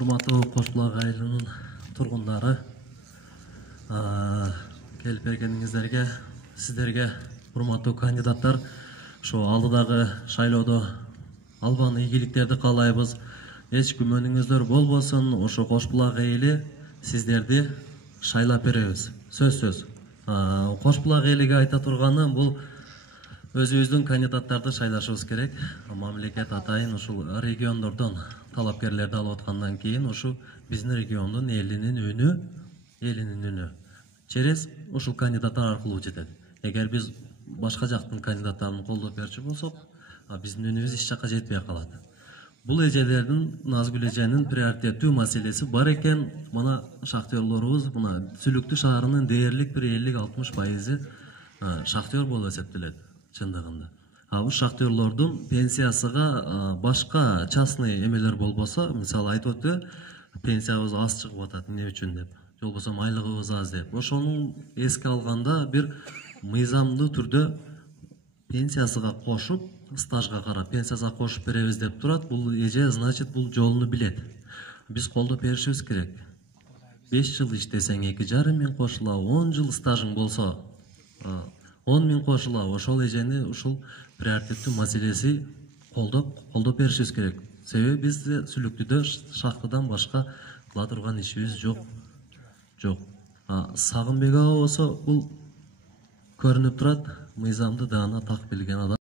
Урматтуу Кошбулак айылынын тургундары, келип бергениңиздерге, сиздерге урматтуу кандидаттар, ошо алдыдагы шайлоодо албан ийгиликтерди каалайбыз. Эч күмөнүңүздөр болбосун. Ошо Кошбулак айылы сиздерди шайлап беребиз. Сөзсүз. Кошбулак айылыга айта турганы бул өзүбүздүн кандидаттарды шайлашыбыз керек. Мамлекет атайын ушул региондордон талапкерлерди алып аткандан кийин ушу биздин региондун элинин үнү через ушул кандидаттар аркылуу жетет. Эгер биз башка жактын кандидаттарын колдоп берчү болсок, биздин үнүбүз эч жакка жетпей калат. Бул эжелердин, Назгүл эженин приоритеттүү маселеси бар экен. Мына шахтерлорубуз, мына Сүлүктүү шаарынын дээрлик бир 50-60% шахтер болуп эсептелет чындыгында. Бул шахтерлордун пенсиясыга башка частный эмелер болбосо, мисалы айтып өтү, пенсиябыз аз чыгып атат, эмне үчүн деп, же болбосо айлыгыбыз аз деп. Ошону эске алганда бир мыйзамдуу түрдө пенсиясыга кошуп, стажга карап пенсиясына кошуп беребиз деп турат. Бул эже, значит, бул жолуну билет. Биз колдоп беришибиз керек. 5 жыл иштесең 2,5 миң кошула, 10 жыл стажың болсо 10 миң кошула. Ошол эжени ушул приоритеттүү маселеси колдоп беришибиз керек. Себеби биз Сүлүктүдө шахтадан башка кыла турган ишибиз жок. Сагынбек аба болсо бул көрүнүп турат, мыйзамды даана так билген адам.